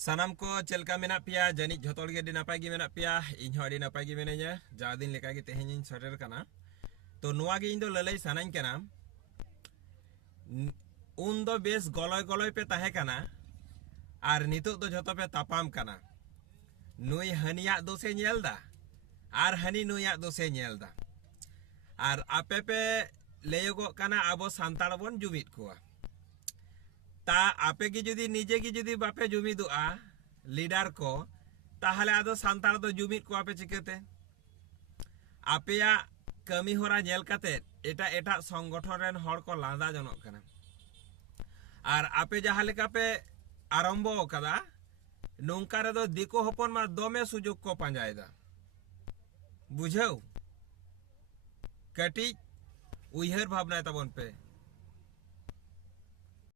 सानाम को चलका मेना पिया जानी झोतोल गे नापाय गे मेना पिया इन हो नापाय गे मेनाया जा दिन लेका गे तेहें सरेर कना तो नुआ गे इन दो ललई सानाኝ कना उन दो बेस गलय गलय पे ताहे कना आर नितो दो झोतो पे तापाम कना नुई हनिया दोसे नेलदा आर हनी नुया दोसे नेलदा आर आपे पे लेयोगो कना आबो सांताल बोन जुमिद कोआ ता आपे की जुदी निजे की जुदी बापे जुमिदुआ लीडर को ताहले आदो सांताल दो जुमिद को आपे चिकेते आपेया कमी होरा नेल काते एटा एटा संगठन रेन हर को लांदा जनोक कना आर आपे जहाँ लेका पे आरंभो कदा नोंका रे दो दिको हपन मा दोमे सुजुग को पांजायदा बुझाऊ कटी उइहर भावना तबन पे